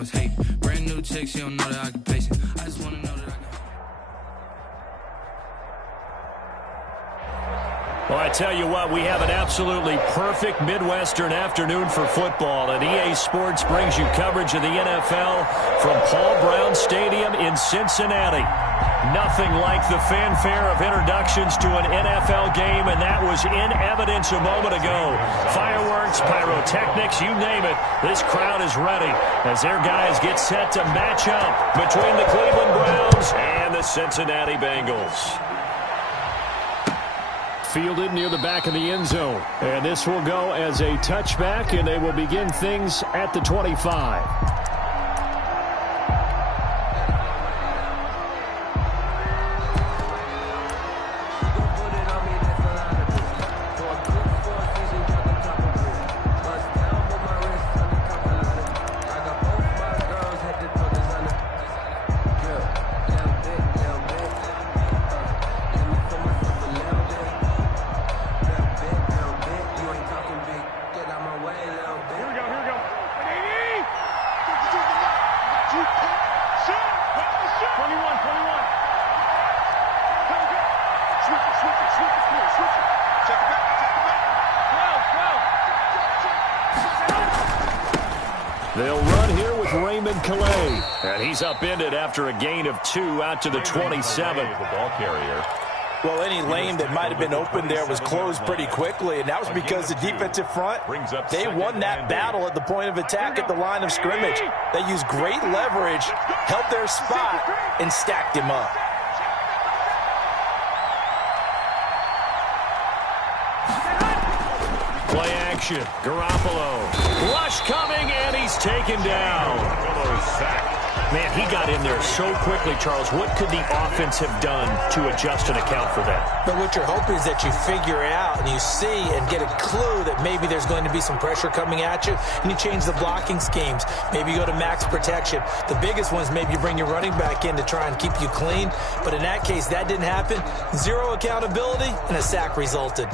that was hate. Brand new chick, she don't know the occupation. I just wanna know that I can. Well, I tell you what, we have an absolutely perfect Midwestern afternoon for football, and EA Sports brings you coverage of the NFL from Paul Brown Stadium in Cincinnati. Nothing like the fanfare of introductions to an NFL game, and that was in evidence a moment ago. Fireworks, pyrotechnics, you name it, this crowd is ready as their guys get set to match up between the Cleveland Browns and the Cincinnati Bengals. Fielded near the back of the end zone. And this will go as a touchback, and they will begin things at the 25. They'll run here with Raymond Calais. And he's upended after a gain of 2 out to the 27. The ball carrier. Well, any lane that might have been open there was closed pretty quickly, and that was because the defensive front, they won that battle at the point of attack at the line of scrimmage. They used great leverage, held their spot, and stacked him up. Play action. Garoppolo. Rush coming, and he's taken down. Man, he got in there so quickly, Charles. What could the offense have done to adjust and account for that? But what you're hoping is that you figure it out and you see and get a clue that maybe there's going to be some pressure coming at you, and you change the blocking schemes. Maybe you go to max protection. The biggest one is maybe you bring your running back in to try and keep you clean. But in that case, that didn't happen. Zero accountability, and a sack resulted.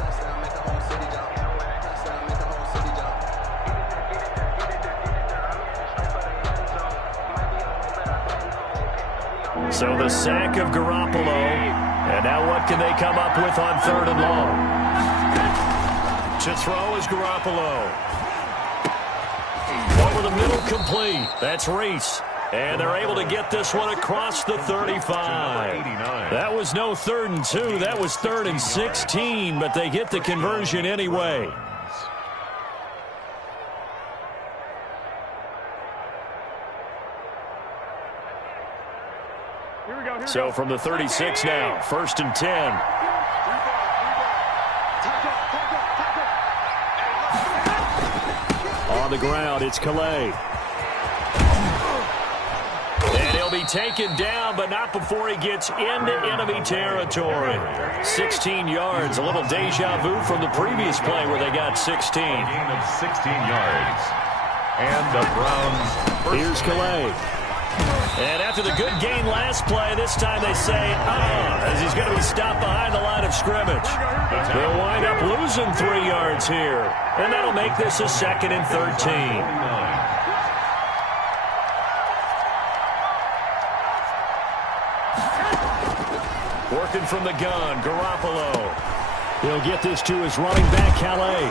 So the sack of Garoppolo. And now what can they come up with on 3rd and long? To throw is Garoppolo. Over the middle, complete. That's Reese. And they're able to get this one across the 35. That was no 3rd and 2. That was 3rd and 16. But they get the conversion anyway. So from the 36 now, 1st and 10. On the ground, it's Calais. And he'll be taken down, but not before he gets into enemy territory. 16 yards, a little deja vu from the previous play where they got 16. Gain of 16 yards. And the Browns. Here's Calais. And after the good gain last play, this time they say, as he's going to be stopped behind the line of scrimmage. They'll wind up losing 3 yards here. And that'll make this a 2nd and 13. Working from the gun, Garoppolo. He'll get this to his running back, Calais.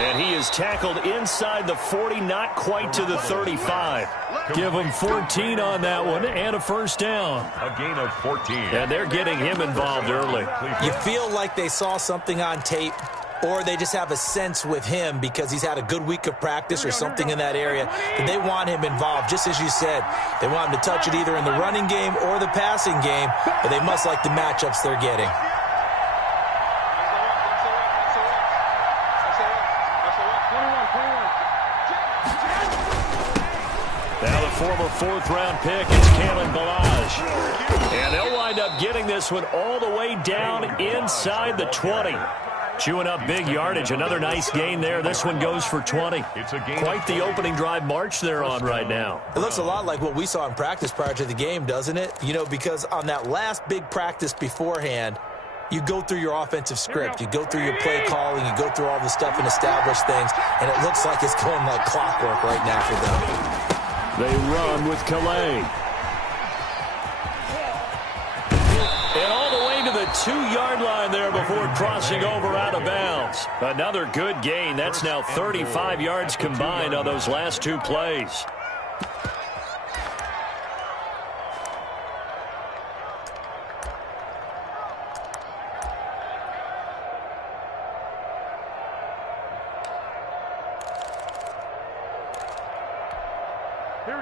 And he is tackled inside the 40, not quite to the 35. Give him 14 on that one and a 1st down. A gain of 14. And they're getting him involved early. You feel like they saw something on tape, or they just have a sense with him because he's had a good week of practice or something in that area that they want him involved. Just as you said, they want him to touch it either in the running game or the passing game, but they must like the matchups they're getting. Former 4th-round pick is Kalen Ballage. And they'll wind up getting this one all the way down inside the 20. Chewing up big yardage. Another nice gain there. This one goes for 20. Quite the opening drive march they're on right now. It looks a lot like what we saw in practice prior to the game, doesn't it? You know, because on that last big practice beforehand, you go through your offensive script. You go through your play calling. You go through all the stuff and establish things. And it looks like it's going like clockwork right now for them. They run with Calais. And all the way to the 2-yard line there before crossing over out of bounds. Another good gain. That's now 35 yards combined on those last 2 plays.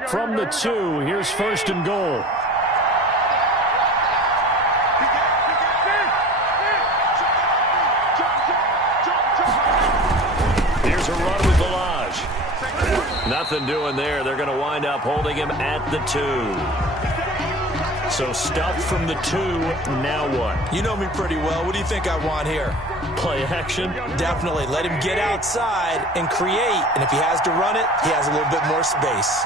From the 2, here's 1st and goal. Here's a run with Balaj. Nothing doing there. They're going to wind up holding him at the 2. So stuffed from the 2, now what? You know me pretty well. What do you think I want here? Play action? Definitely. Let him get outside and create. And if he has to run it, he has a little bit more space.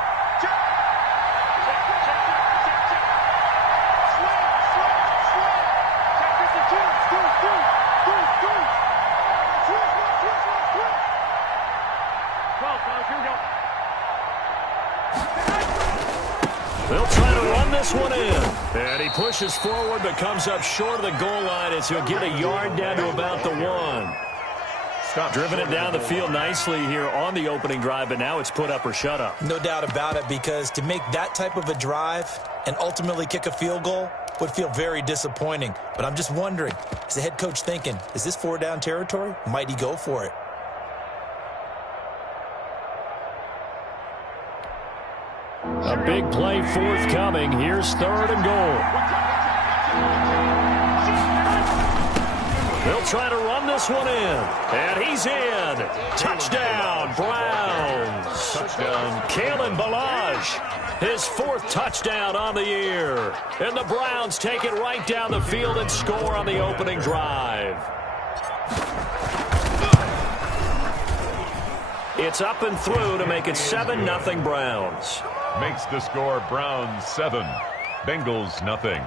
They'll try to run this one in. And he pushes forward but comes up short of the goal line as he'll get a yard down to about the 1. Driven it down the field nicely here on the opening drive, but now it's put up or shut up. No doubt about it, because to make that type of a drive and ultimately kick a field goal would feel very disappointing. But I'm just wondering, is the head coach thinking, is this 4-down territory? Might he go for it? A big play forthcoming. Here's 3rd and goal. They'll try to run this one in. And he's in. Touchdown, Browns. Touchdown. Kalen Balaj, his 4th touchdown on the year. And the Browns take it right down the field and score on the opening drive. It's up and through to make it 7-0 Browns. Makes the score Browns 7, Bengals nothing.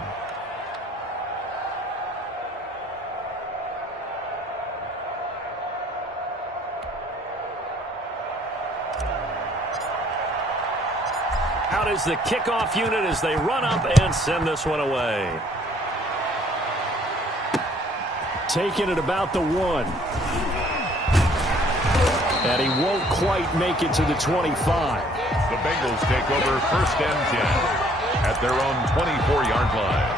Out is the kickoff unit as they run up and send this one away. Taking it about the 1. And he won't quite make it to the 25. The Bengals take over 1st and 10 at their own 24-yard line.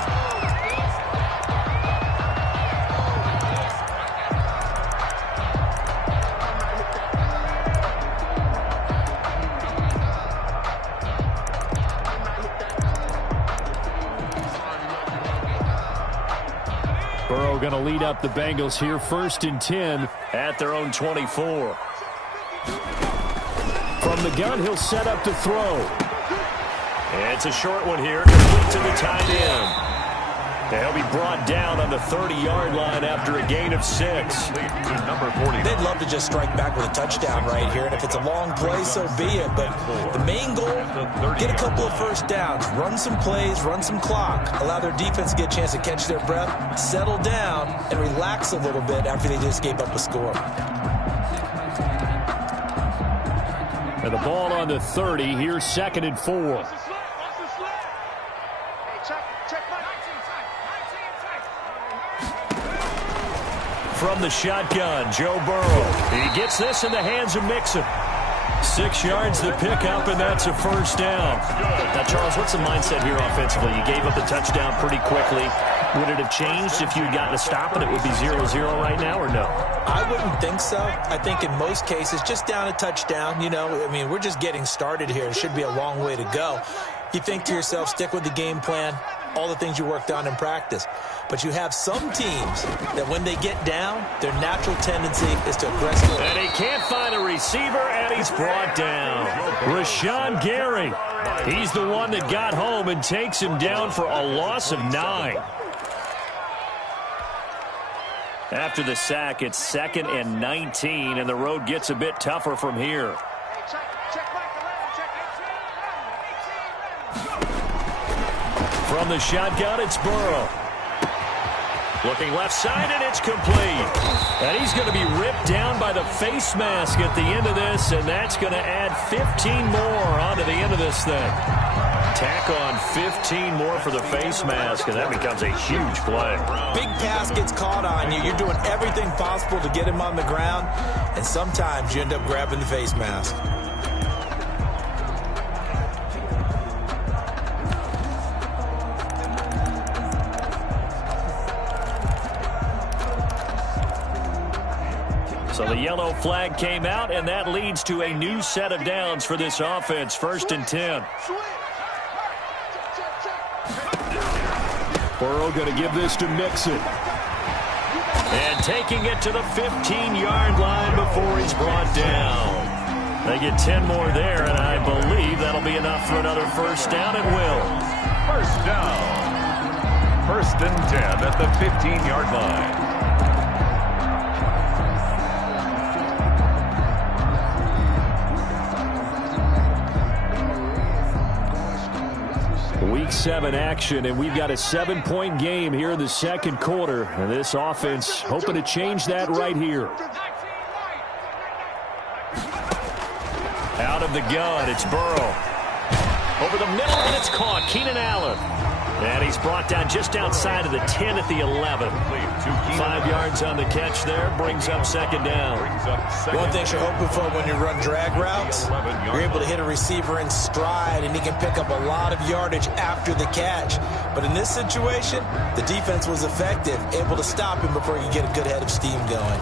Burrow going to lead up the Bengals here, 1st and 10 at their own 24. From the gun, he'll set up to throw. It's a short one here. Complete to the tight end. They'll be brought down on the 30-yard line after a gain of 6. They'd love to just strike back with a touchdown right here. And if it's a long play, so be it. But the main goal, get a couple of 1st downs. Run some plays, run some clock. Allow their defense to get a chance to catch their breath, settle down, and relax a little bit after they just gave up a score. And the ball on the 30. Here's 2nd and 4. From the shotgun, Joe Burrow. He gets this in the hands of Mixon. 6 yards to pick up, and that's a 1st down. Now, Charles, what's the mindset here offensively? You gave up the touchdown pretty quickly. Would it have changed if you had gotten a stop and it would be 0-0 right now, or no? I wouldn't think so. I think in most cases, just down a touchdown, you know, I mean, we're just getting started here. It should be a long way to go. You think to yourself, stick with the game plan, all the things you worked on in practice. But you have some teams that when they get down, their natural tendency is to aggressively. And he can't find a receiver, and he's brought down. Rashawn Gary. He's the one that got home and takes him down for a loss of 9. After the sack, it's 2nd and 19, and the road gets a bit tougher from here. From the shotgun, it's Burrow. Looking left side, and it's complete. And he's going to be ripped down by the face mask at the end of this, and that's going to add 15 more onto the end of this thing. Tack on 15 more for the face mask, and that becomes a huge play. Big pass gets caught on you. You're doing everything possible to get him on the ground, and sometimes you end up grabbing the face mask. So the yellow flag came out, and that leads to a new set of downs for this offense. 1st and 10. Burrow going to give this to Mixon. And taking it to the 15-yard line before he's brought down. They get 10 more there, and I believe that'll be enough for another first down. It will. First down. 1st and 10 at the 15-yard line. Week 7 action, and we've got a 7-point game here in the second quarter. And this offense hoping to change that right here. Out of the gun, it's Burrow. Over the middle, and it's caught. Keenan Allen. And he's brought down just outside of the 10 at the 11. 5 yards on the catch there, brings up 2nd down. One thing you're hoping for when you run drag routes, you're able to hit a receiver in stride, and he can pick up a lot of yardage after the catch. But in this situation, the defense was effective, able to stop him before he could get a good head of steam going.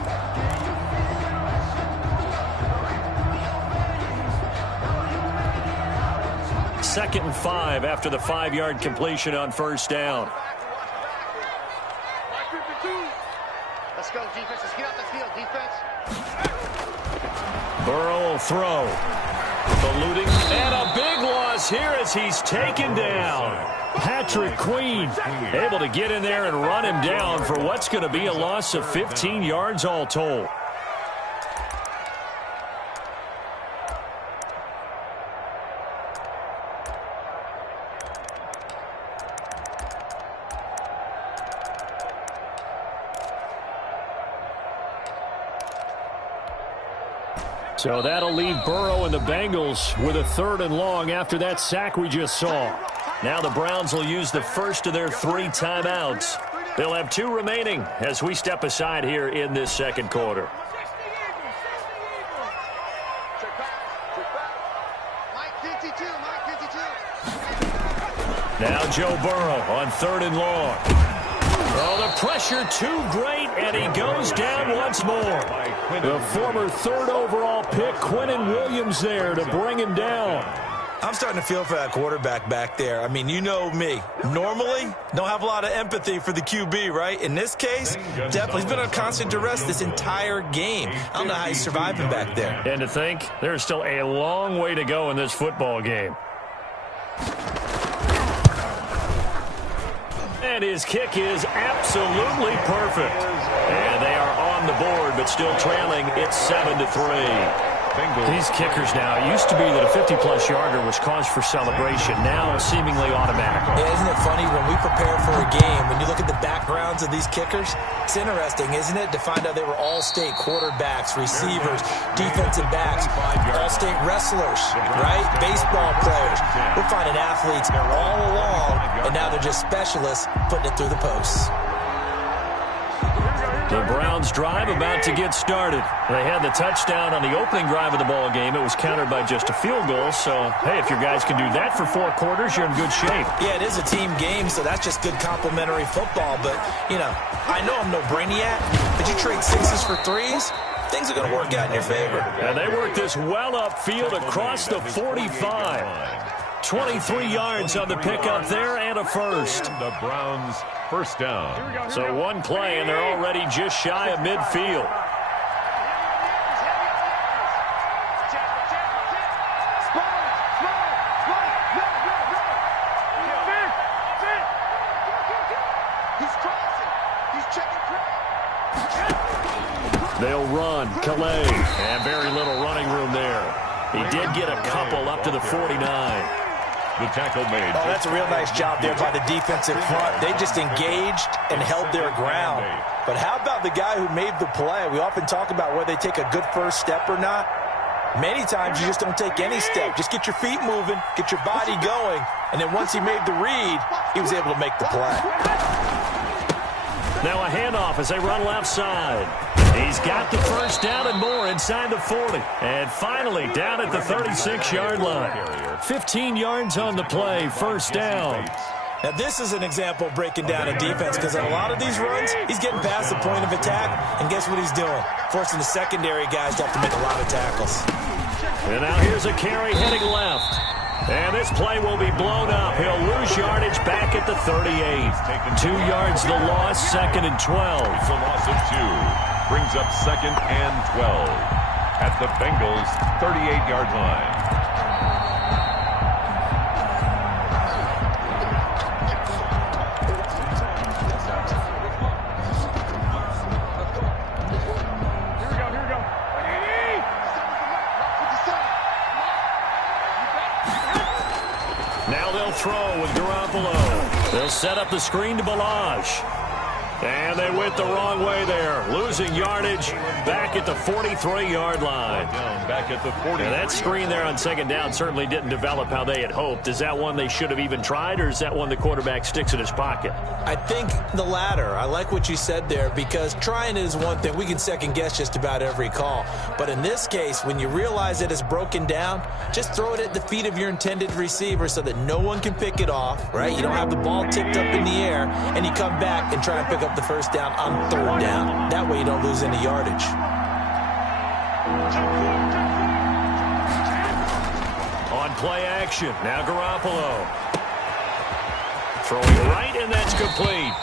Second and 5 after the 5-yard completion on first down. Let's go, defense. Let's get out the field, defense. Burrow will throw. Ballooning, and a big loss here as he's taken down. Patrick Queen able to get in there and run him down for what's going to be a loss of 15 yards all told. So that'll leave Burrow and the Bengals with a 3rd and long after that sack we just saw. Now the Browns will use the first of their 3 timeouts. They'll have 2 remaining as we step aside here in this second quarter. Now Joe Burrow on 3rd and long. Oh, the pressure too great, and he goes down once more. The former 3rd overall pick, Quinnen Williams, there to bring him down. I'm starting to feel for that quarterback back there. I mean, you know me. Normally, don't have a lot of empathy for the QB, right? In this case, definitely. He's been on constant duress this entire game. I don't know how he's surviving back there. And to think, there's still a long way to go in this football game. And his kick is absolutely perfect. And they are on the board, but still trailing. It's 7-3. These kickers now, it used to be that a 50-plus yarder was cause for celebration. Now seemingly automatic. Yeah, isn't it funny when we prepare for a game, when you look at the backgrounds of these kickers, it's interesting, isn't it, to find out they were all-state quarterbacks, receivers, defensive backs, all-state wrestlers, right? Baseball players. We're finding athletes all along, and now they're just specialists putting it through the posts. The Browns drive about to get started. They had the touchdown on the opening drive of the ball game. It was countered by just a field goal. So, hey, if your guys can do that for 4 quarters, you're in good shape. Yeah, it is a team game, so that's just good complimentary football. But, you know, I know I'm no brainiac, but you trade 6s for 3s, things are going to work out in your favor. And they work this well upfield across the 45. 23 yards on the pickup there and a first. The Browns first down. So 1 play, and they're already just shy of midfield. They'll run. Calais. And very little running room there. He did get a couple up to the 49. The tackle made. Oh, that's a real nice job there by the defensive front. They just engaged and held their ground. But how about the guy who made the play? We often talk about whether they take a good first step or not. Many times you just don't take any step. Just get your feet moving, get your body going, and then once he made the read, he was able to make the play. Now a handoff as they run left side. He's got the first down and more inside the 40. And finally down at the 36-yard line. 15 yards on the play, first down. Now, this is an example of breaking down a defense because on a lot of these runs, he's getting past the point of attack, and guess what he's doing? Forcing the secondary guys to have to make a lot of tackles. And now here's a carry heading left. And this play will be blown up. He'll lose yardage back at the 38. 2 yards the loss, 2nd and 12. It's a loss of 2. Brings up 2nd and 12 at the Bengals' 38-yard line. Now they'll throw with Garoppolo. They'll set up the screen to Balaj. And they went the wrong way there. Losing yardage back at the 43-yard line. Back at the 40. And that screen there on 2nd down certainly didn't develop how they had hoped. Is that one they should have even tried, or is that one the quarterback sticks in his pocket? I think the latter. I like what you said there because trying is one thing. We can second-guess just about every call. But in this case, when you realize that it's broken down, just throw it at the feet of your intended receiver so that no one can pick it off, right? You don't have the ball tipped up in the air, and you come back and try and pick up the first down on 3rd down. That way you don't lose any yardage. On play action, now Garoppolo. Throwing right, and that's complete.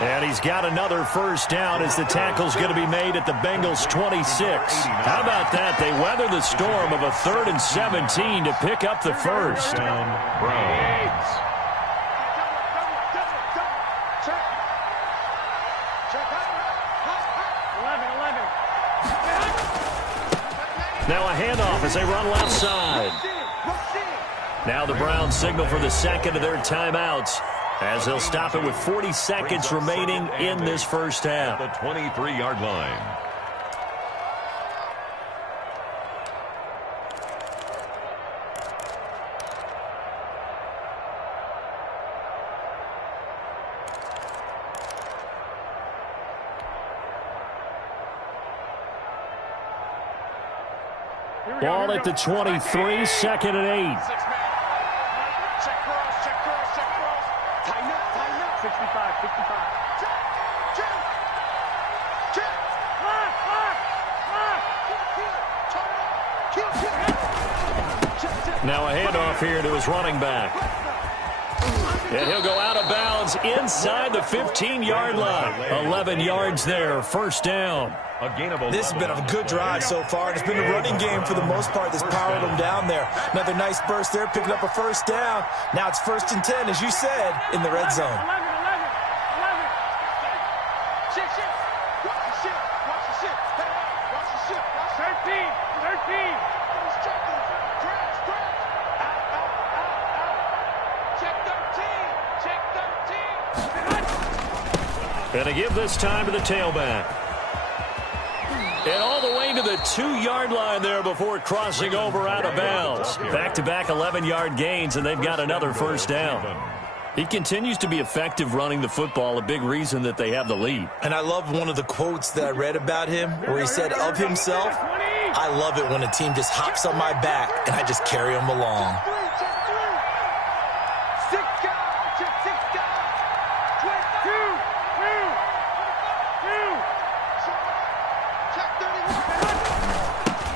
And he's got another first down as the tackle's going to be made at the Bengals' 26. How about that? They weather the storm of a 3rd and 17 to pick up the first. Browns. Now a handoff as they run left side. Now the Browns signal for the 2nd of their timeouts as they'll stop it with 40 seconds remaining in this first half. The 23-yard line. Ball at the 23, 2nd and 8. Check cross, check cross, check cross. Tighten up. 65, 55. Check. Now a handoff here to his running back. And he'll go out of bounds inside the 15-yard line. 11 yards there, first down. This has been a good drive so far. It's been a running game for the most part that's powered them down there. Another nice burst there, picking up a first down. Now it's 1st and 10, as you said, in the red zone. 11. Shit. Watch the shit. Hey, watch the shit. 13. Check 13. And to give this time to the tailback. And all the way to the 2-yard line there before crossing over out of bounds. Back-to-back 11-yard gains, and they've got another first down. He continues to be effective running the football, a big reason that they have the lead. And I love one of the quotes that I read about him where he said of himself, I love it when a team just hops on my back and I just carry them along.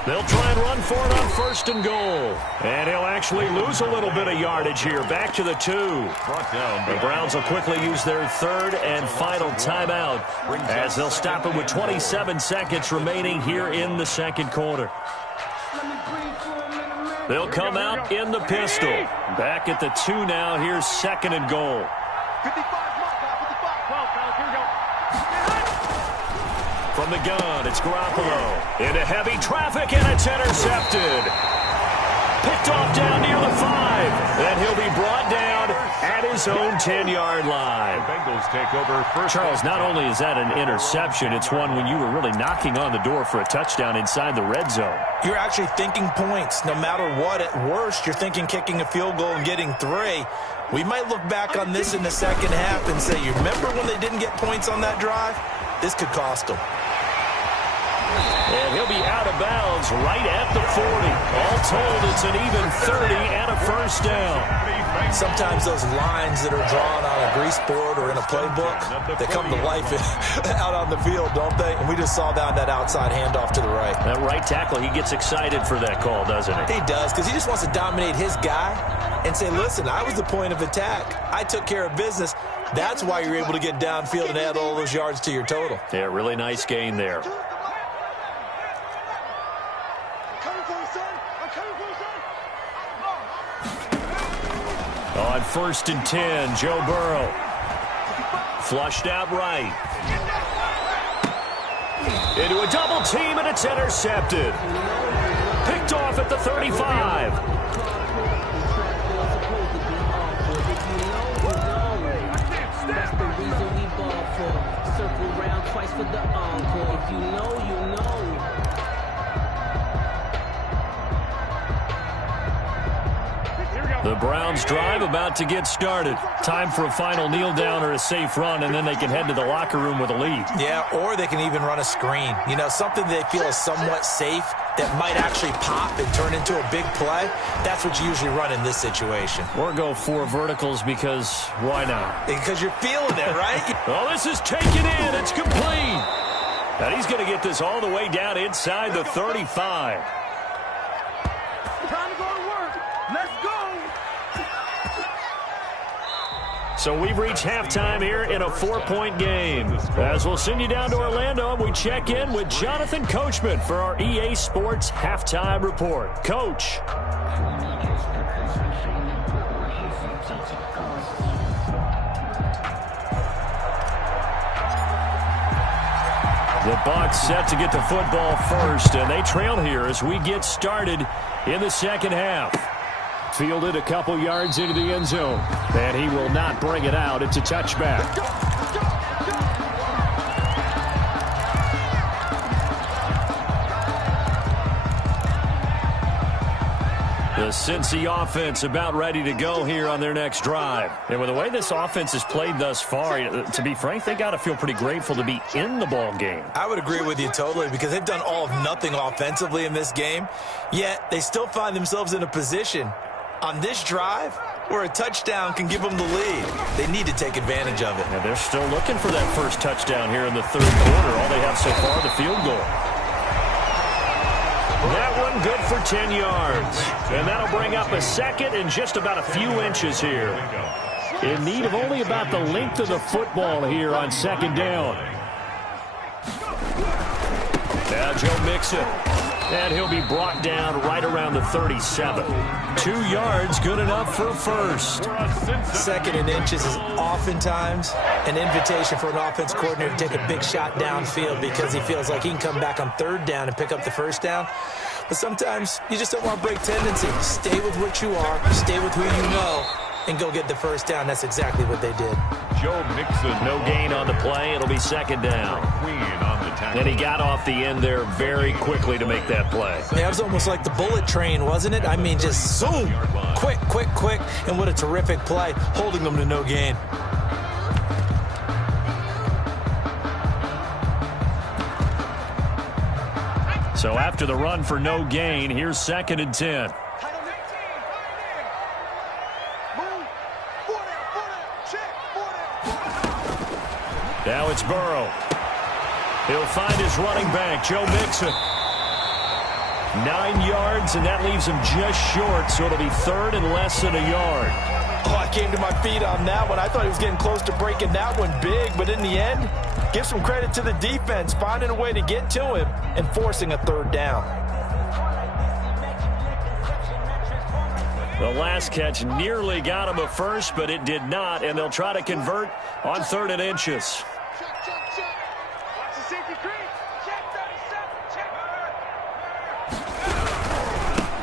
They'll try and run for it on 1st and goal. And he'll actually lose a little bit of yardage here. Back to the 2. The Browns will quickly use their 3rd and final timeout as they'll stop it with 27 seconds remaining here in the 2nd quarter. They'll come out in the pistol. Back at the 2 now. Here's 2nd and goal. 55. From the gun, it's Garoppolo. Into heavy traffic, and it's intercepted. Picked off down near the 5. And he'll be brought down at his own 10-yard line. Bengals take over first. Charles, not only is that an interception, it's one when you were really knocking on the door for a touchdown inside the red zone. You're actually thinking points. No matter what, at worst, you're thinking kicking a field goal and getting 3. We might look back on this in the second half and say, you remember when they didn't get points on that drive? This could cost them. And he'll be out of bounds right at the 40. All told, it's an even 30 and a first down. Sometimes those lines that are drawn on a grease board or in a playbook, they come to life out on the field, don't they? And we just saw that outside handoff to the right. That right tackle, he gets excited for that call, doesn't he? He does, because he just wants to dominate his guy and say, listen, I was the point of attack. I took care of business. That's why you're able to get downfield and add all those yards to your total. Yeah, really nice gain there. On 1st and 10, Joe Burrow. Flushed out right. Into a double team, and it's intercepted. Picked off at the 35. The Browns drive about to get started. Time for a final kneel down or a safe run, and then they can head to the locker room with a lead. Yeah, or they can even run a screen. You know, something they feel is somewhat safe that might actually pop and turn into a big play. That's what you usually run in this situation. Or go 4 verticals because why not? Because you're feeling it, right? Oh, this is taken in. It's complete. And he's going to get this all the way down inside the 35. Time to go to work. Let's go. So we've reached halftime here in a 4-point game. As we'll send you down to Orlando, we check in with Jonathan Coachman for our EA Sports Halftime Report. Coach. The Bucs set to get the football first, and they trail here as we get started in the second half. Fielded a couple yards into the end zone, and he will not bring it out. It's a touchback. The Cincy offense about ready to go here on their next drive. And with the way this offense has played thus far, to be frank, they got to feel pretty grateful to be in the ball game. I would agree with you totally, because they've done all of nothing offensively in this game, yet they still find themselves in a position on this drive where a touchdown can give them the lead. They need to take advantage of it. And they're still looking for that first touchdown here in the third quarter. All they have so far, the field goal. That one good for 10 yards. And that'll bring up a second and just about a few inches here. In need of only about the length of the football here on second down. Now Joe Mixon. And he'll be brought down right around the 37. 2 yards, good enough for a first. Second and inches is oftentimes an invitation for an offense coordinator to take a big shot downfield because he feels like he can come back on third down and pick up the first down. But sometimes you just don't want to break tendency. Stay with what you are, stay with who you know, and go get the first down. That's exactly what they did. Joe Mixon. No gain on the play. It'll be second down. Queen on the tackle. And he got off the end there very quickly to make that play. Yeah, it was almost like the bullet train, wasn't it? I mean, just zoom. Quick, quick, quick. And what a terrific play, holding them to no gain. So after the run for no gain, here's second and 10. Now it's Burrow. He'll find his running back, Joe Mixon. 9 yards, and that leaves him just short, so it'll be third and less than a yard. Oh, I came to my feet on that one. I thought he was getting close to breaking that one big, but in the end, give some credit to the defense, finding a way to get to him and forcing a third down. The last catch nearly got him a first, but it did not, and they'll try to convert on 3rd and inches.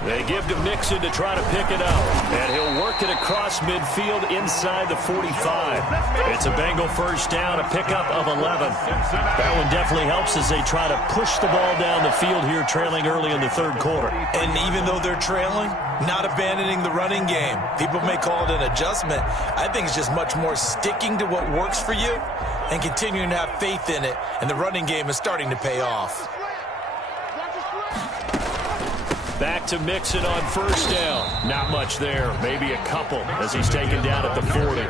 They give to Mixon to try to pick it up. And he'll work it across midfield inside the 45. It's a Bengal first down, a pickup of 11. That one definitely helps as they try to push the ball down the field here, trailing early in the third quarter. And even though they're trailing, not abandoning the running game. People may call it an adjustment. I think it's just much more sticking to what works for you and continuing to have faith in it. And the running game is starting to pay off. Back to Mixon on first down. Not much there. Maybe a couple as he's taken down at the 40.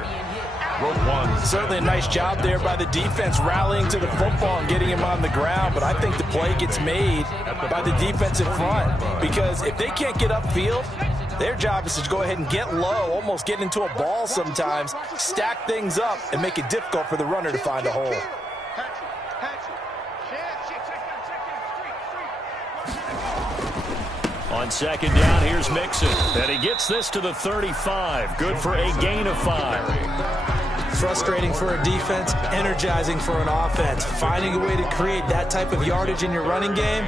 Certainly a nice job there by the defense rallying to the football and getting him on the ground. But I think the play gets made by the defensive front. Because if they can't get upfield, their job is to go ahead and get low, almost get into a ball sometimes, stack things up, and make it difficult for the runner to find a hole. On second down, here's Mixon. And he gets this to the 35. Good for a gain of 5. Frustrating for a defense, energizing for an offense. Finding a way to create that type of yardage in your running game,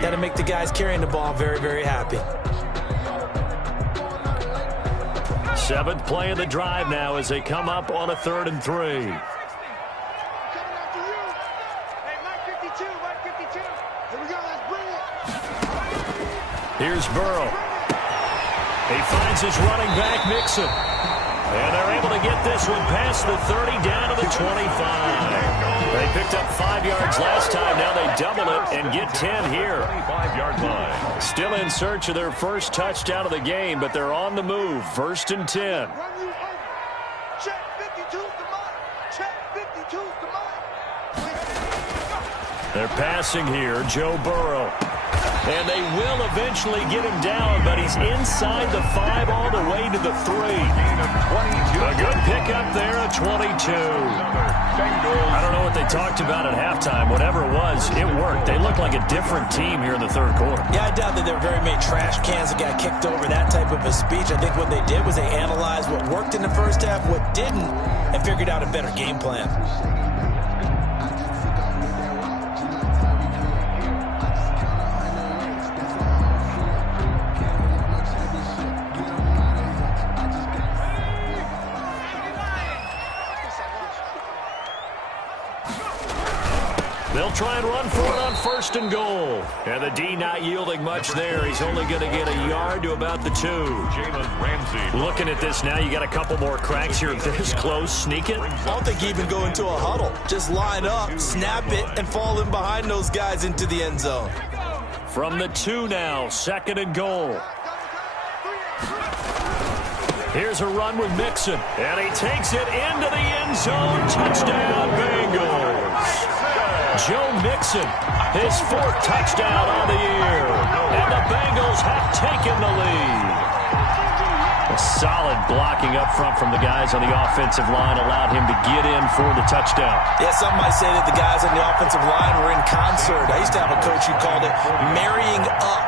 that'll make the guys carrying the ball very, very happy. 7th play of the drive now as they come up on a 3rd and 3. Here's Burrow. He finds his running back, Mixon. And they're able to get this one past the 30 down to the 25. They picked up 5 yards last time. Now they double it and get 10 here. 25-yard line. Still in search of their first touchdown of the game, but they're on the move. 1st and 10. Check 52's the mark. Check 52's the mark. They're passing here, Joe Burrow. And they will eventually get him down, but he's inside the 5 all the way to the 3. A good pickup there at 22. I don't know what they talked about at halftime. Whatever it was, it worked. They look like a different team here in the third quarter. Yeah, I doubt that there were very many trash cans that got kicked over, that type of a speech. I think what they did was they analyzed what worked in the first half, what didn't, and figured out a better game plan. They'll try and run for it on 1st and goal. And the D not yielding much there. He's only going to get a yard to about the 2. Jalen Ramsey. Looking at this now, you got a couple more cracks here. This close, sneak it. I don't think even go into a huddle. Just line up, snap it, and fall in behind those guys into the end zone. From the 2 now, 2nd and goal. Here's a run with Mixon. And he takes it into the end zone. Touchdown, Bengals. Joe Mixon, his 4th touchdown on the year. And the Bengals have taken the lead. A solid blocking up front from the guys on the offensive line allowed him to get in for the touchdown. Yeah, some might say that the guys on the offensive line were in concert. I used to have a coach who called it marrying up,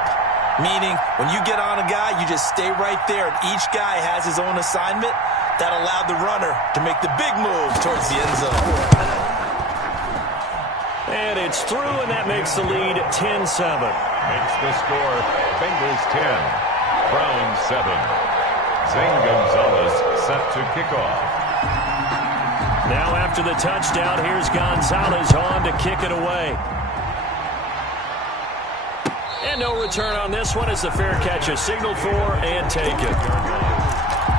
meaning when you get on a guy, you just stay right there, and each guy has his own assignment. That allowed the runner to make the big move towards the end zone. And it's through, and that makes the lead 10-7. Makes the score Bengals 10, Browns 7. Zane Gonzalez set to kick off. Now after the touchdown, here's Gonzalez on to kick it away. And no return on this one as the fair catch is signaled for and taken.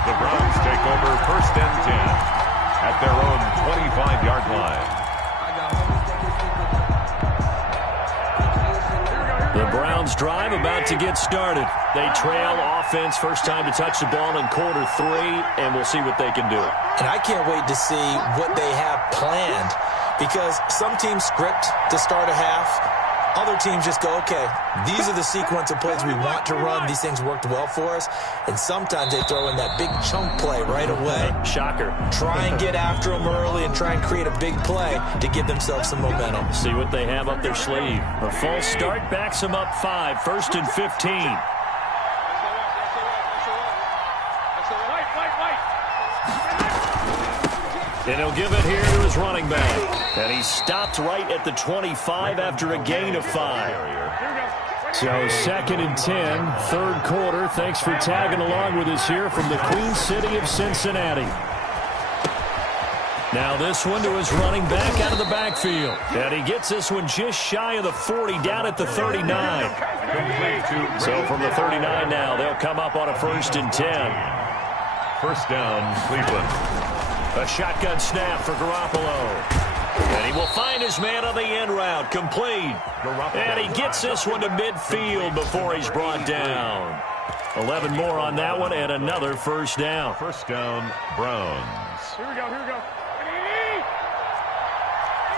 The Browns take over 1st and 10 at their own 25-yard line. The Browns drive about to get started. They trail offense, first time to touch the ball in quarter 3, and we'll see what they can do. And I can't wait to see what they have planned, because some teams script to start a half. Other teams just go, okay, these are the sequence of plays we want to run. These things worked well for us. And sometimes they throw in that big chunk play right away. Shocker. Try and get after them early and try and create a big play to give themselves some momentum. See what they have up their sleeve. A false start backs them up 5, 1st and 15. And he'll give it here to his running back. And he stopped right at the 25 after a gain of 5. So 2nd and 10, third quarter. Thanks for tagging along with us here from the Queen City of Cincinnati. Now this one to his running back out of the backfield. And he gets this one just shy of the 40, down at the 39. So from the 39 now, they'll come up on a 1st and 10. First down, Cleveland. A shotgun snap for Garoppolo. And he will find his man on the end route, complete. And he gets this one to midfield before he's brought down. 11 more on that one and another first down. First down, Browns. Here we go, here we go.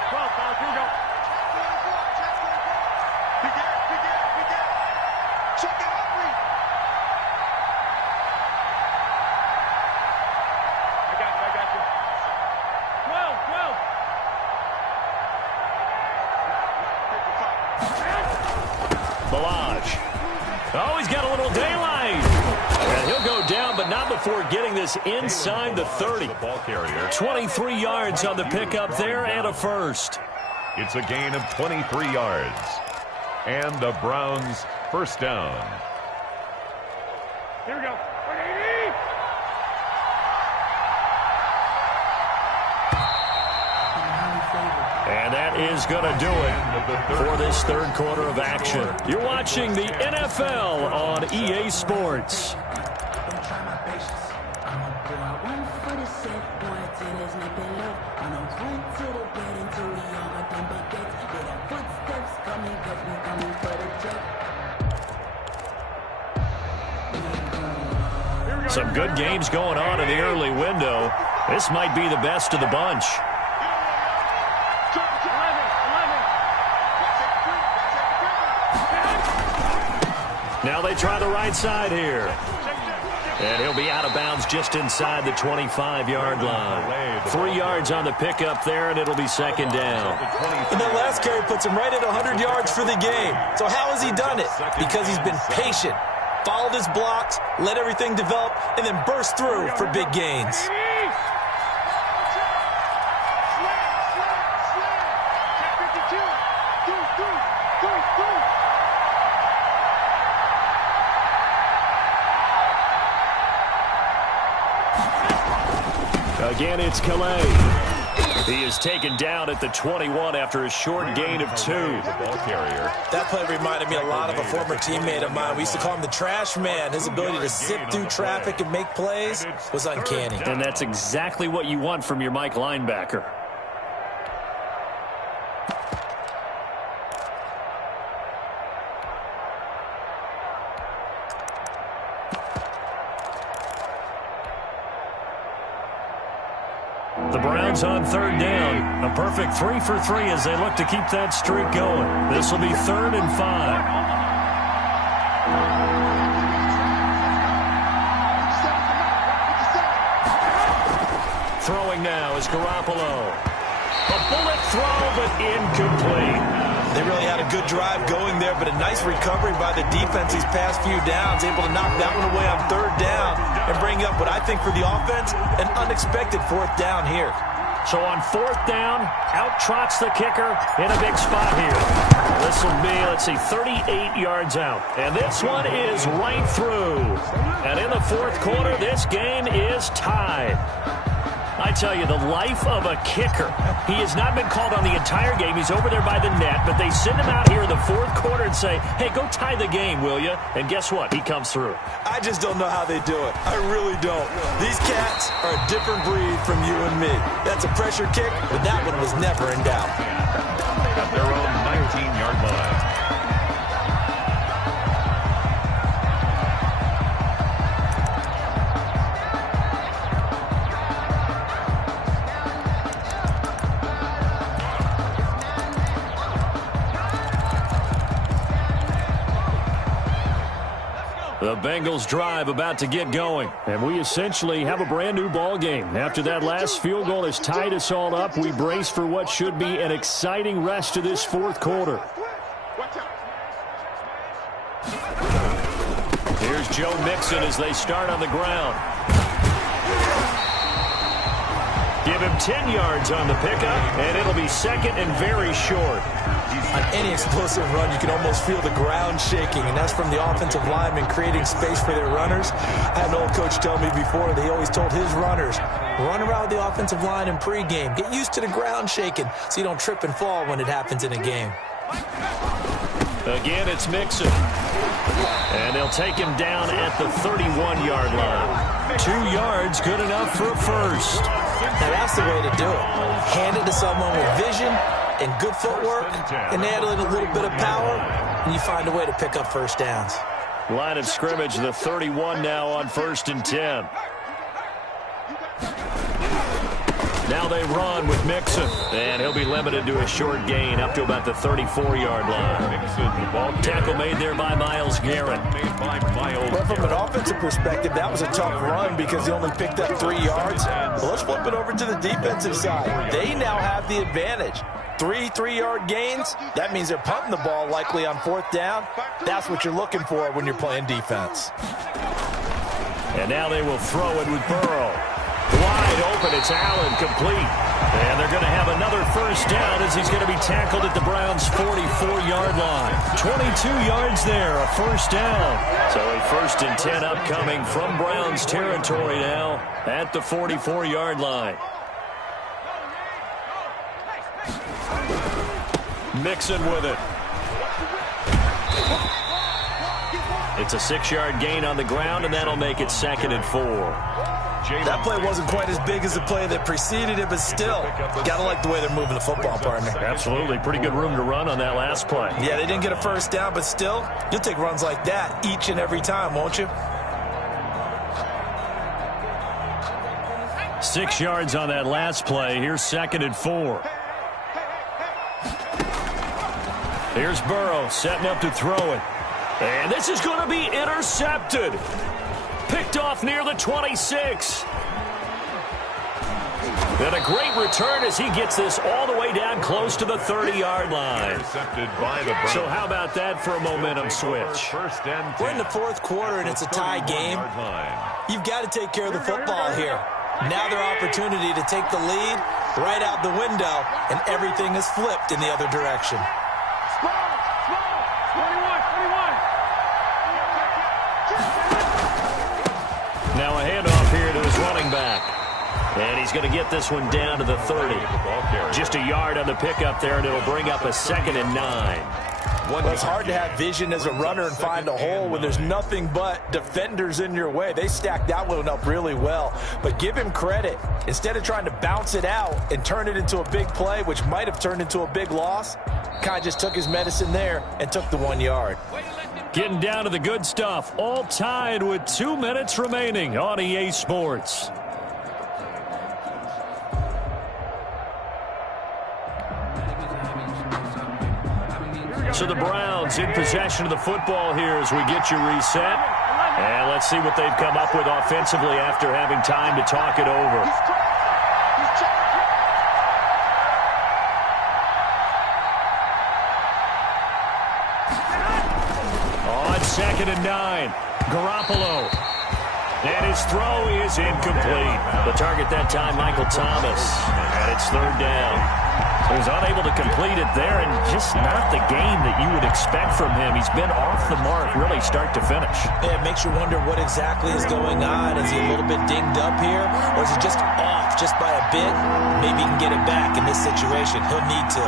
12, fellas, here we go. Check it out, read. I got you. 12. Balaj. Oh, he's got a little daylight. And he'll go down, but not before getting this inside the 30. 23 yards on the pickup there and a first. It's a gain of 23 yards. And the Browns first down. Here we go. And that is going to do it for this third quarter of action. You're watching the NFL on EA Sports. Some good games going on in the early window. This might be the best of the bunch. Now they try the right side here. And he'll be out of bounds just inside the 25-yard line. 3 yards on the pickup there, and it'll be second down. And that last carry puts him right at 100 yards for the game. So how has he done it? Because he's been patient, followed his blocks, let everything develop, and then burst through for big gains. Again, it's Calais. He is taken down at the 21 after a short gain of 2. That play reminded me a lot of a former teammate of mine. We used to call him the trash man. His ability to sift through traffic and make plays was uncanny. And that's exactly what you want from your Mike linebacker. The Browns on third down. A perfect 3 for 3 as they look to keep that streak going. This will be 3rd and 5. Throwing now is Garoppolo. A bullet throw, but incomplete. They really had a good drive going there, but a nice recovery by the defense these past few downs, able to knock that one away on third down and bring up what I think for the offense, an unexpected 4th down here. So on 4th down, out trots the kicker in a big spot here. This will be, 38 yards out. And this one is right through. And in the 4th quarter, this game is tied. I tell you, the life of a kicker. He has not been called on the entire game. He's over there by the net, but they send him out here in the 4th quarter and say, hey, go tie the game, will you? And guess what? He comes through. I just don't know how they do it. I really don't. These cats are a different breed from you and me. That's a pressure kick, but that one was never in doubt. At their own 19-yard line. The Bengals drive about to get going. And we essentially have a brand new ball game. After that last field goal has tied us all up, we brace for what should be an exciting rest of this 4th quarter. Here's Joe Mixon as they start on the ground. Give him 10 yards on the pickup, and it'll be 2nd and very short. On any explosive run, you can almost feel the ground shaking, and that's from the offensive linemen creating space for their runners. I had an old coach tell me before that he always told his runners, run around the offensive line in pregame. Get used to the ground shaking so you don't trip and fall when it happens in a game. Again, it's Mixon. And they'll take him down at the 31-yard line. 2 yards, good enough for a first. Now, that's the way to do it. Hand it to someone with vision and good footwork, and add a little bit of power, and you find a way to pick up first downs. Line of scrimmage, the 31 now on 1st and 10. Now they run with Mixon, and he'll be limited to a short gain up to about the 34-yard line. Tackle made there by Myles Garrett. Well, from an offensive perspective, that was a tough run because he only picked up 3 yards. Well, let's flip it over to the defensive side. They now have the advantage. 3 3-yard gains, that means they're punting the ball likely on 4th down. That's what you're looking for when you're playing defense. And now they will throw it with Burrow. Wide open, it's Allen, complete. And they're going to have another first down as he's going to be tackled at the Browns' 44-yard line. 22 yards there, a first down. So a 1st and 10 upcoming from Browns territory now at the 44-yard line. Mixon with it. It's a 6-yard gain on the ground, and that'll make it 2nd and 4. That play wasn't quite as big as the play that preceded it, but still, got to like the way they're moving the football, partner. Absolutely. Pretty good room to run on that last play. Yeah, they didn't get a first down, but still, you'll take runs like that each and every time, won't you? 6 yards on that last play. Here's 2nd and 4. Here's Burrow setting up to throw it. And this is going to be intercepted. Picked off near the 26. And a great return as he gets this all the way down close to the 30-yard line. Intercepted by the Browns. So how about that for a momentum switch? We're in the 4th quarter, and it's a tie game. You've got to take care of the football here. Now their opportunity to take the lead right out the window, and everything is flipped in the other direction. Now a handoff here to his running back. And he's going to get this one down to the 30. Just a yard on the pickup there, and it'll bring up a 2nd and 9. Well, it's hard to have vision as a runner and find a hole when there's nothing but defenders in your way. They stacked that one up really well. But give him credit. Instead of trying to bounce it out and turn it into a big play, which might have turned into a big loss, kind of just took his medicine there and took the 1 yard. Getting down to the good stuff. All tied with 2 minutes remaining on EA Sports. So the Browns in possession of the football here as we get you reset. And let's see what they've come up with offensively after having time to talk it over. On 2nd and 9, Garoppolo. And his throw is incomplete. The target that time, Michael Thomas. And it's 3rd down. So he's unable to complete it there, and just not the game that you would expect from him. He's been off the mark, really start to finish. Yeah, it makes you wonder what exactly is going on. Is he a little bit dinged up here, or is he just off just by a bit? Maybe he can get it back in this situation. He'll need to.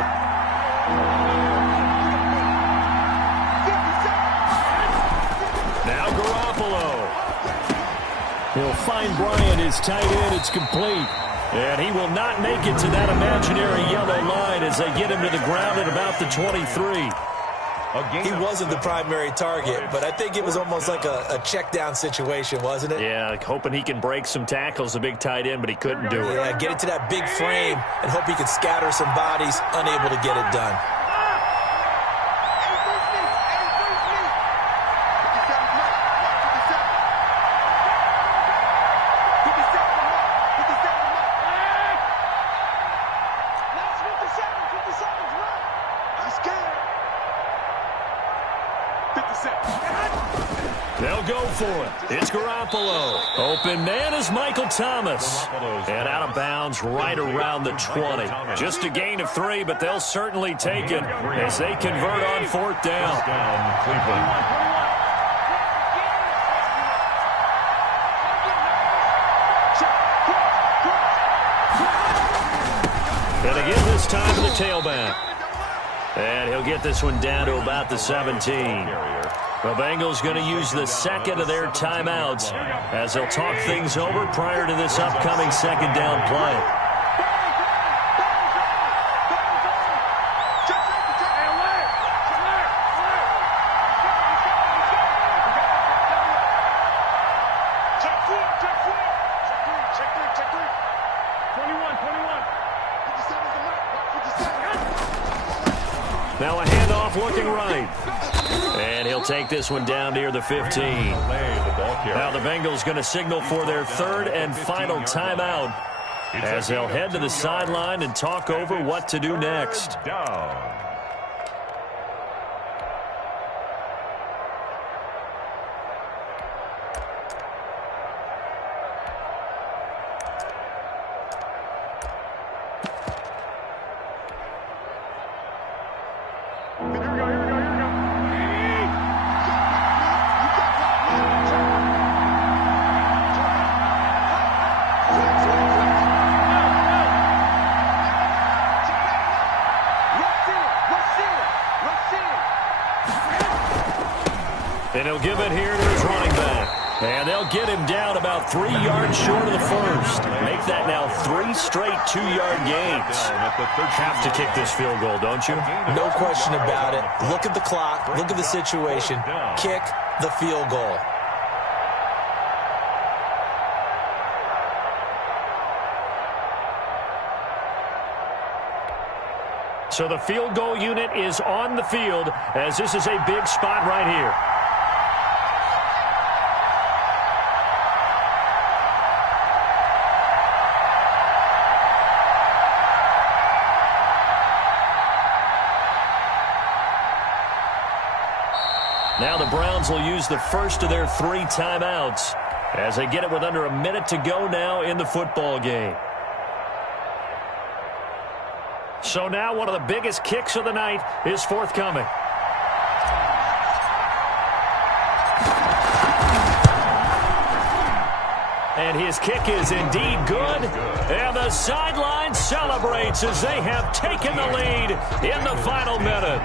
Now Garoppolo. He'll find Bryant, his tight end. It's complete. And he will not make it to that imaginary yellow line as they get him to the ground at about the 23. He wasn't the primary target, but I think it was almost like a check down situation, wasn't it? Yeah, hoping he can break some tackles, a big tight end, but he couldn't do it. Yeah, get it to that big frame and hope he can scatter some bodies, unable to get it done. They'll go for it. It's Garoppolo. Open man is Michael Thomas. And out of bounds right around the 20. Just a gain of 3, but they'll certainly take it as they convert on 4th down. Cleveland. And again this time to the tailback. And he'll get this one down to about the 17. The Bengals going to use the second of their timeouts as they'll talk things over prior to this upcoming second down play. Now a handoff looking right. And he'll take this one down near the 15. Now the Bengals going to signal for their 3rd and final timeout as they'll head to the sideline and talk over what to do next. And he'll give it here to his running back. And they'll get him down about 3 yards short of the first. Make that now 3 straight 2-yard gains. Have to kick this field goal, don't you? No question about it. Look at the clock. Look at the situation. Kick the field goal. So the field goal unit is on the field as this is a big spot right here. Now the Browns will use the first of their 3 timeouts as they get it with under a minute to go now in the football game. So now one of the biggest kicks of the night is forthcoming. And his kick is indeed good. And the sideline celebrates as they have taken the lead in the final minute.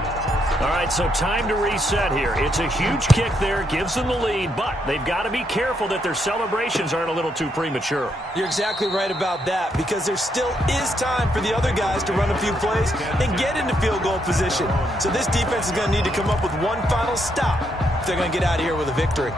All right, so time to reset here. It's a huge kick there, gives them the lead, but they've got to be careful that their celebrations aren't a little too premature. You're exactly right about that because there still is time for the other guys to run a few plays and get into field goal position. So this defense is going to need to come up with one final stop if they're going to get out of here with a victory.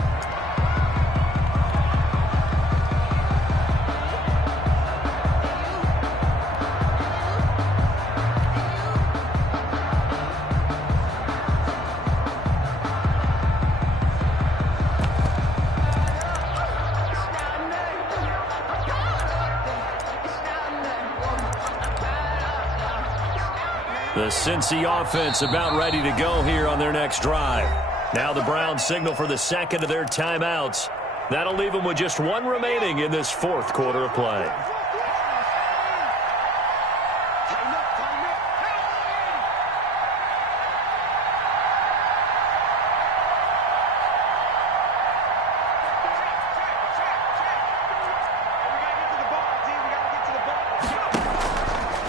The Cincy offense about ready to go here on their next drive. Now the Browns signal for the second of their timeouts. That'll leave them with just 1 remaining in this 4th quarter of play.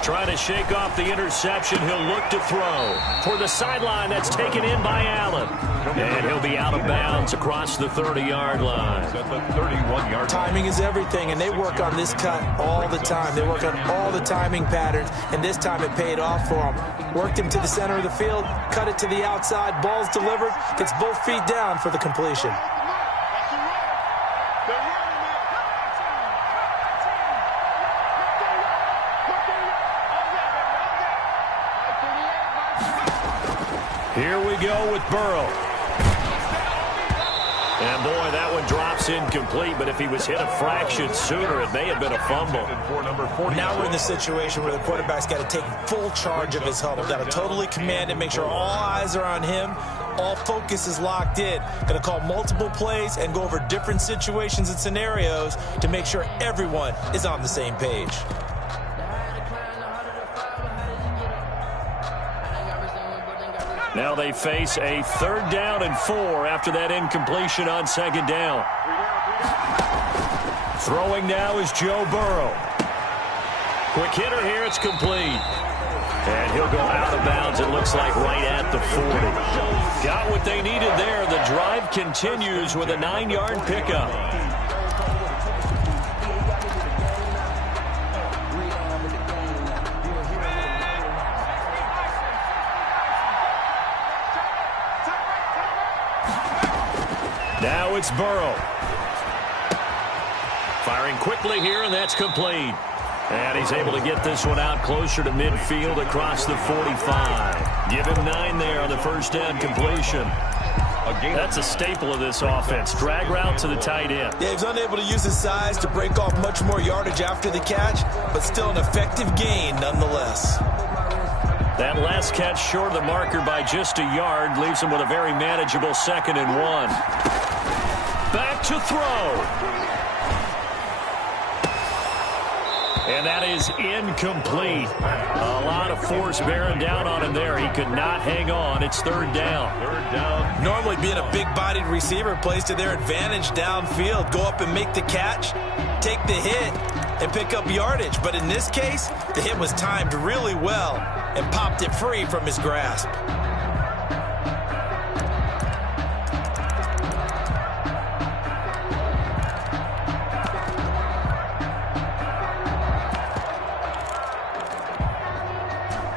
Trying to shake off the interception. He'll look to throw for the sideline. That's taken in by Allen. And he'll be out of bounds across the 30-yard line. At the 31-yard Timing is everything, and they work on this cut all the time. They work on all the timing patterns, and this time it paid off for them. Worked him to the center of the field, cut it to the outside, ball's delivered, gets both feet down for the completion. Here we go with Burrow. And, boy, that one drops incomplete, but if he was hit a fraction sooner, it may have been a fumble. Now we're in the situation where the quarterback's got to take full charge of his huddle. Got to totally command it, make sure all eyes are on him. All focus is locked in. Going to call multiple plays and go over different situations and scenarios to make sure everyone is on the same page. Now they face a 3rd down and 4 after that incompletion on 2nd down. Throwing now is Joe Burrow. Quick hitter here, it's complete. And he'll go out of bounds, it looks like, right at the 40. Got what they needed there. The drive continues with a 9-yard pickup. Now it's Burrow. Firing quickly here, and that's complete. And he's able to get this one out closer to midfield across the 45. Give him 9 there on the first down completion. That's a staple of this offense. Drag route to the tight end. Yeah, he's unable to use his size to break off much more yardage after the catch, but still an effective gain nonetheless. That last catch short of the marker by just a yard leaves him with a very manageable 2nd and 1. Back to throw. And that is incomplete. A lot of force bearing down on him there. He could not hang on. It's 3rd down. 3rd down. Normally being a big-bodied receiver plays to their advantage downfield. Go up and make the catch, take the hit, and pick up yardage. But in this case, the hit was timed really well and popped it free from his grasp.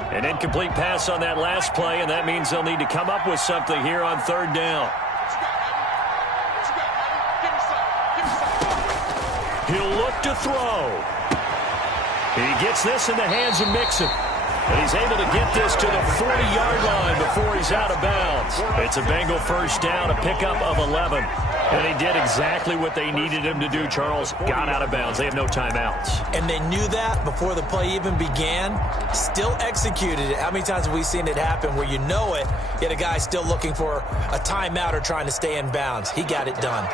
An incomplete pass on that last play, and that means they'll need to come up with something here on 3rd down. He'll look to throw. He gets this in the hands of Mixon. And he's able to get this to the 40-yard line before he's out of bounds. It's a Bengal first down, a pickup of 11. And he did exactly what they needed him to do, Charles. Got out of bounds. They have no timeouts. And they knew that before the play even began. Still executed it. How many times have we seen it happen where you know it, yet a guy still looking for a timeout or trying to stay in bounds? He got it done.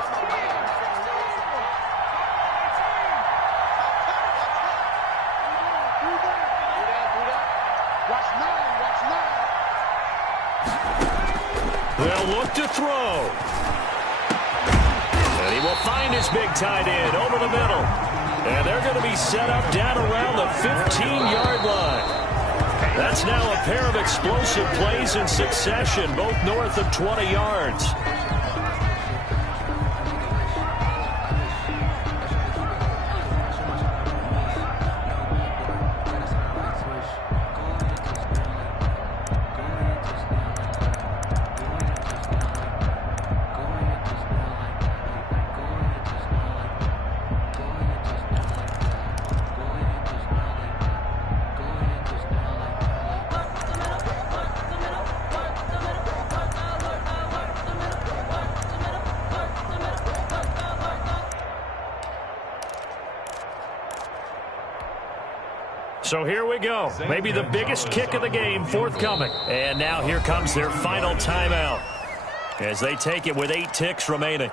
They'll look to throw. And he will find his big tight end over the middle. And they're going to be set up down around the 15-yard line. That's now a pair of explosive plays in succession, both north of 20 yards. So here we go. Maybe the biggest kick of the game forthcoming. And now here comes their final timeout as they take it with 8 ticks remaining.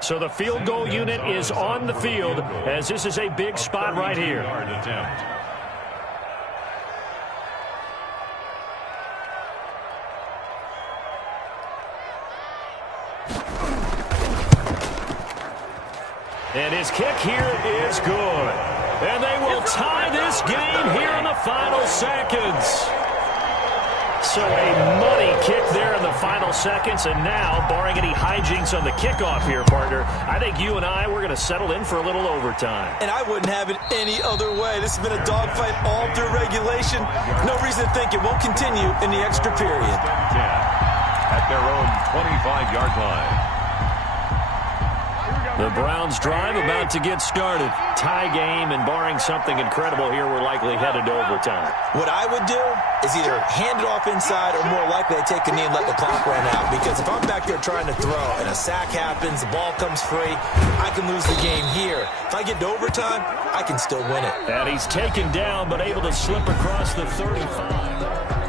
So the field goal unit is on the field as this is a big spot right here. And his kick here is good. And they will tie this game here in the final seconds. So a money kick there in the final seconds, and now, barring any hijinks on the kickoff here, partner, I think you and I, we're going to settle in for a little overtime. And I wouldn't have it any other way. This has been a dogfight all through regulation. No reason to think it won't continue in the extra period. their own 25-yard line. The Browns drive about to get started. Tie game, and barring something incredible here, we're likely headed to overtime. What I would do is either hand it off inside or more likely I take a knee and let the clock run out. Because if I'm back there trying to throw and a sack happens, the ball comes free, I can lose the game here. If I get to overtime, I can still win it. And he's taken down but able to slip across the 35.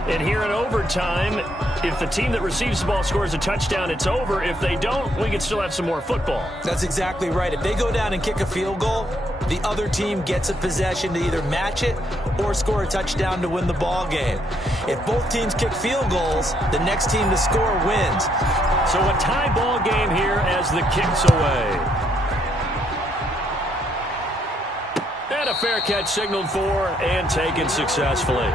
And here in overtime, if the team that receives the ball scores a touchdown, it's over. If they don't, we can still have some more football. That's exactly right. If they go down and kick a field goal, the other team gets a possession to either match it or score a touchdown to win the ball game. If both teams kick field goals, the next team to score wins. So a tie ball game here as the kick's away. And a fair catch signaled for and taken successfully.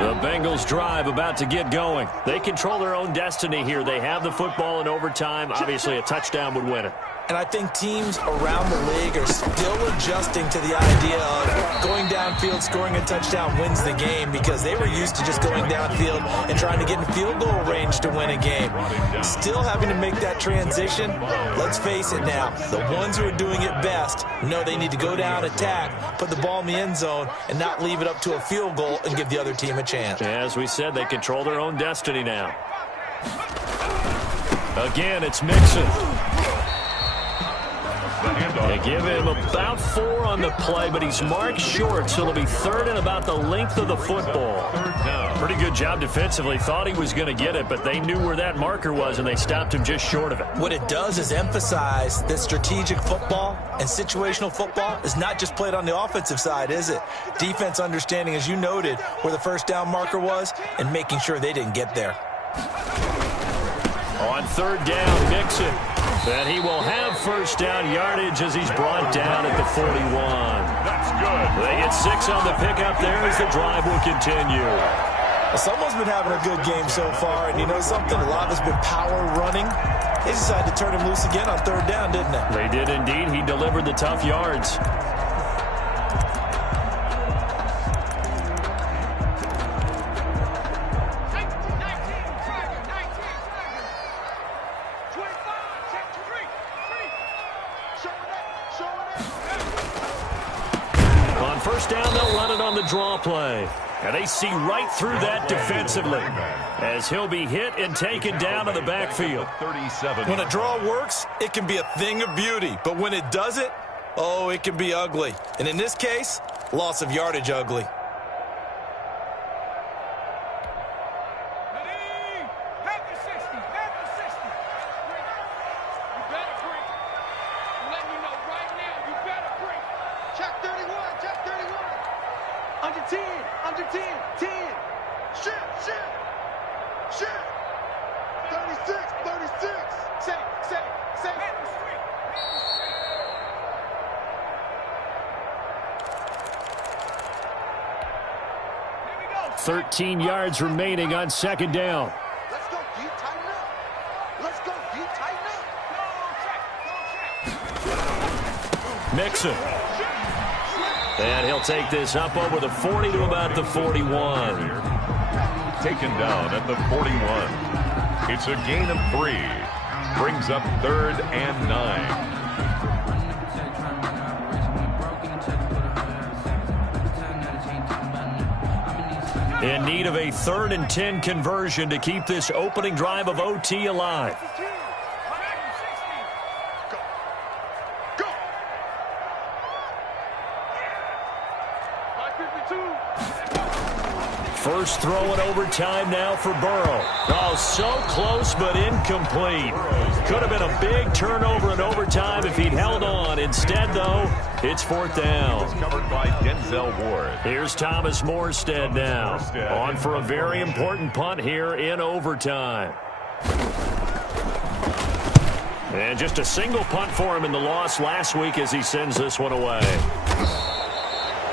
The Bengals drive about to get going. They control their own destiny here. They have the football in overtime. Obviously, a touchdown would win it. And I think teams around the league are still adjusting to the idea of going downfield, scoring a touchdown wins the game, because they were used to just going downfield and trying to get in field goal range to win a game. Still having to make that transition. Let's face it now, the ones who are doing it best know they need to go down, attack, put the ball in the end zone, and not leave it up to a field goal and give the other team a chance. As we said, they control their own destiny now. Again, it's Mixon. They give him about 4 on the play, but he's marked short, so it'll be third and about the length of the football. Pretty good job defensively. Thought he was going to get it, but they knew where that marker was, and they stopped him just short of it. What it does is emphasize that strategic football and situational football is not just played on the offensive side, is it? Defense understanding, as you noted, where the first down marker was and making sure they didn't get there. On third down, Mixon. And he will have first down yardage as he's brought down at the 41. That's good. They get 6 on the pickup there as the drive will continue. Well, someone's been having a good game so far, and you know something? A lot of it's been power running. They decided to turn him loose again on third down, didn't they? They did indeed. He delivered the tough yards. On first down, they'll run it on the draw play. And they see right through that defensively as he'll be hit and taken down in the backfield. 37. When a draw works, it can be a thing of beauty. But when it doesn't, oh, it can be ugly. And in this case, loss of yardage ugly. Under 10, 10. Shit. 36. Say. 13 yards remaining on second down. Let's go, D, tighten up. Mixon. And he'll take this up over the 40 to about the 41. Taken down at the 41. It's a gain of 3. Brings up 3rd and 9. In need of a 3rd and 10 conversion to keep this opening drive of OT alive. First throw in overtime now for Burrow. Oh, so close but incomplete. Could have been a big turnover in overtime if he'd held on. Instead, though, it's 4th down. Covered by Denzel Ward. Here's Thomas Morstead now. On for a very important punt here in overtime. And just a single punt for him in the loss last week as he sends this one away.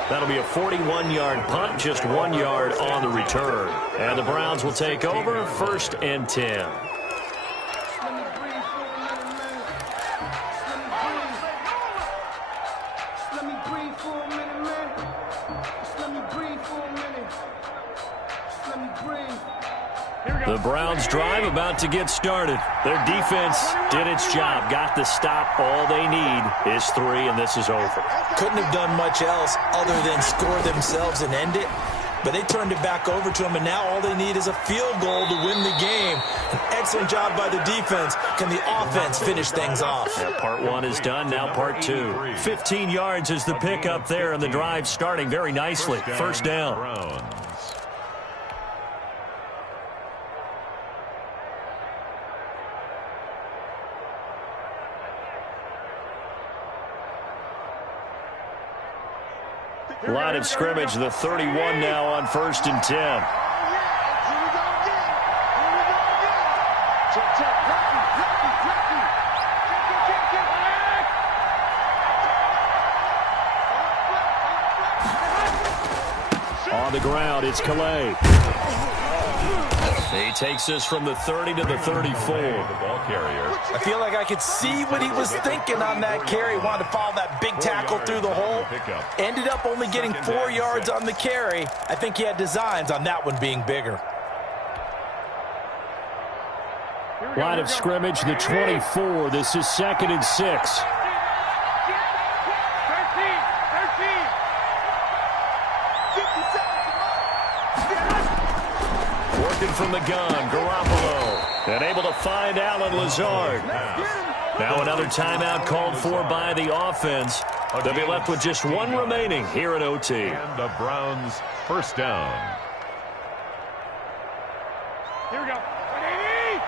That'll be a 41-yard punt, just 1 yard on the return. And the Browns will take over, 1st and 10. The Browns drive about to get started. Their defense did its job, got the stop. All they need is 3, and this is over. Couldn't have done much else other than score themselves and end it. But they turned it back over to them, and now all they need is a field goal to win the game. An excellent job by the defense. Can the offense finish things off? Yeah, part 1 is done, now part 2. 15 yards is the pickup there, and the drive starting very nicely. First down. Line of scrimmage, the 31 now on 1st and 10. On the ground, it's Calais. He takes this from the 30 to the 34. The ball carrier. I feel like I could see what he was thinking on that carry. Wanted to follow that big tackle through the hole. Ended up only getting 4 yards on the carry. I think he had designs on that one being bigger. Line of scrimmage, the 24. This is 2nd and 6. Working from the gun, Garoppolo. And able to find Alan Lazard. Now another timeout called for by the offense. They'll be left with just 1 remaining here at OT. And the Browns first down. Here we go. 180.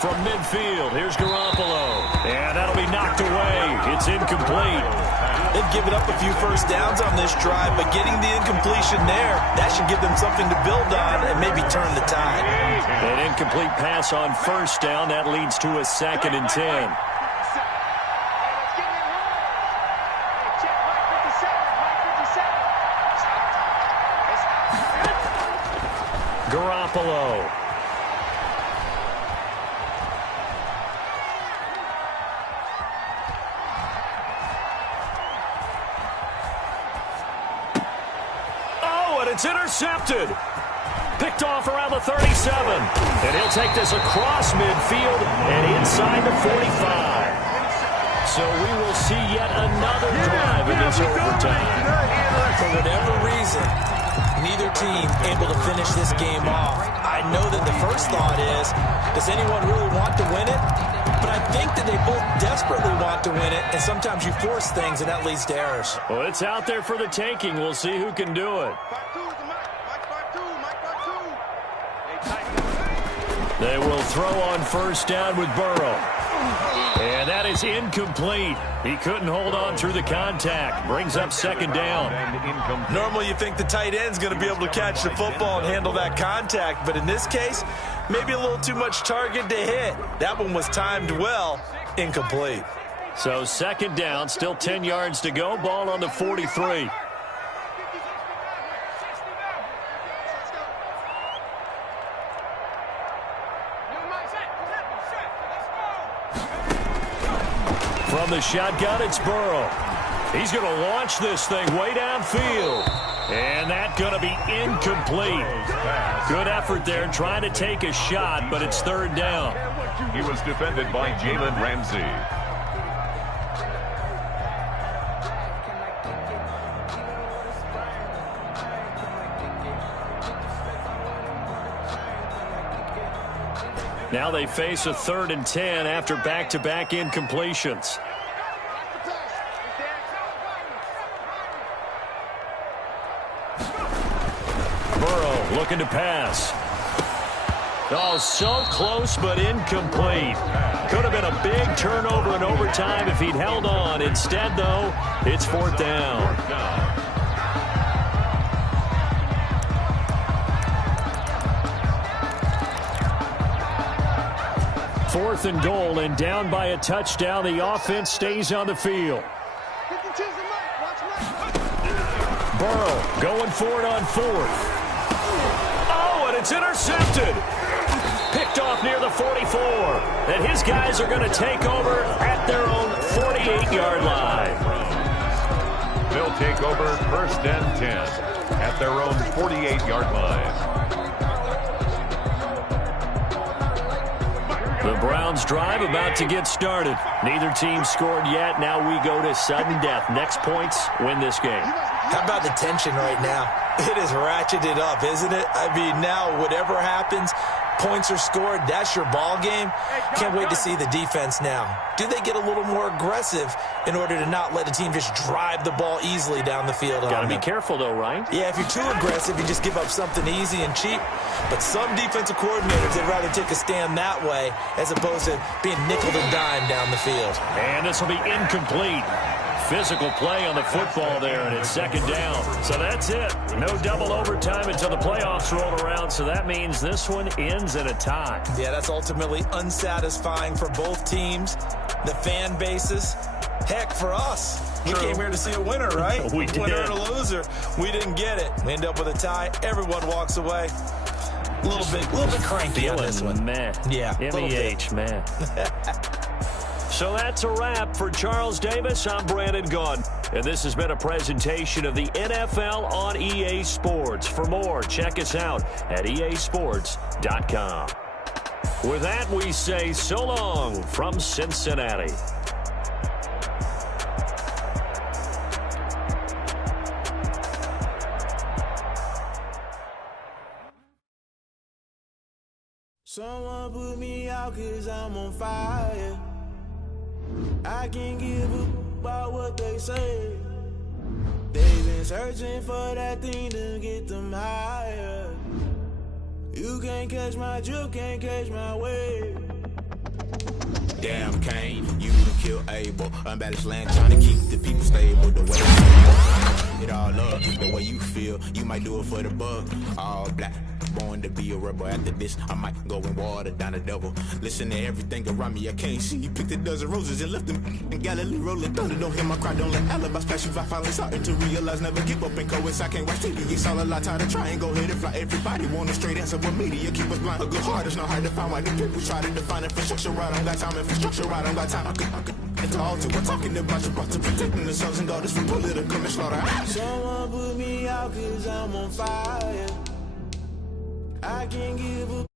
From midfield, here's Garoppolo. And that'll be knocked away. It's incomplete. They've given up a few first downs on this drive, but getting the incompletion there, that should give them something to build on and maybe turn the tide. An incomplete pass on 1st down. That leads to a 2nd and 10. Garoppolo. It's intercepted. Picked off around the 37. And he'll take this across midfield and inside the 45. So we will see yet another drive in this overtime. For whatever reason, neither team able to finish this game off. I know that the first thought is, does anyone really want to win it? But I think that they both desperately want to win it, and sometimes you force things, and that leads to errors. Well, it's out there for the taking. We'll see who can do it. They will throw on 1st down with Burrow. And that is incomplete. He couldn't hold on through the contact. Brings up 2nd down. Normally you think the tight end's going to be able to catch the football and handle that contact, but in this case, maybe a little too much target to hit. That one was timed well. Incomplete. So 2nd down, still 10 yards to go. Ball on the 43. From the shotgun, it's Burrow. He's going to launch this thing way downfield. And that's going to be incomplete. Good effort there trying to take a shot, but it's 3rd down. He was defended by Jalen Ramsey. Now they face a 3rd and 10 after back-to-back incompletions. Burrow looking to pass. Oh, so close but incomplete. Could have been a big turnover in overtime if he'd held on. Instead, though, it's 4th down. 4th and goal, and down by a touchdown. The offense stays on the field. Burrow going for it on 4th. Oh, and it's intercepted. Picked off near the 44. And his guys are going to take over at their own 48-yard line. They'll take over 1st and 10 at their own 48-yard line. The Browns drive about to get started. Neither team scored yet. Now we go to sudden death. Next points win this game. How about the tension right now? It is ratcheted up, isn't it? I mean, now whatever happens, points are scored, that's your ball game. Can't wait to see the defense now. Do they get a little more aggressive in order to not let a team just drive the ball easily down the field? Got to be careful, though, right? Yeah, if you're too aggressive, you just give up something easy and cheap. But some defensive coordinators, they'd rather take a stand that way as opposed to being nickel and dime down the field. And this will be incomplete. Physical play on the football there, and it's 2nd down. So that's it. No double overtime until the playoffs roll around, so that means this one ends in a tie. Yeah, that's ultimately unsatisfying for both teams, the fan bases. Heck, for us. We came here to see a winner, right? We did. Winner and a loser. We didn't get it. We end up with a tie. Everyone walks away. A little bit cranky on this one. Man. Yeah, M-E-H, man. So that's a wrap for Charles Davis. I'm Brandon Gunn. And this has been a presentation of the NFL on EA Sports. For more, check us out at easports.com. With that, we say so long from Cincinnati. Someone put me out 'cause I'm on fire. I can't give a about what they say. They've been searching for that thing to get them higher. You can't catch my drift, can't catch my wave. Damn Kane, you done kill Abel. Unbalanced land trying to keep the people stable. The way you it all up, the way you feel, you might do it for the bug. All black, born to be a rebel. After this, I might go and water down the double. Listen to everything around me, I can't see. You picked a dozen roses and left them in Galilee rolling thunder. Don't hear my cry, don't let alibis pass you. I finally started to realize, never give up and coincide. I can't watch TV, it's all a lot. Tired of trying, go ahead and fly. Everybody want a straight answer, but media keep us blind. A good heart is not hard to find. Why the people try to define infrastructure right? I don't got time, infrastructure right? I don't got time. I could it's all to we're talking about you, about to protecting the sons and daughters from political and slaughter. Someone put me out 'cause I'm on fire. I can't give a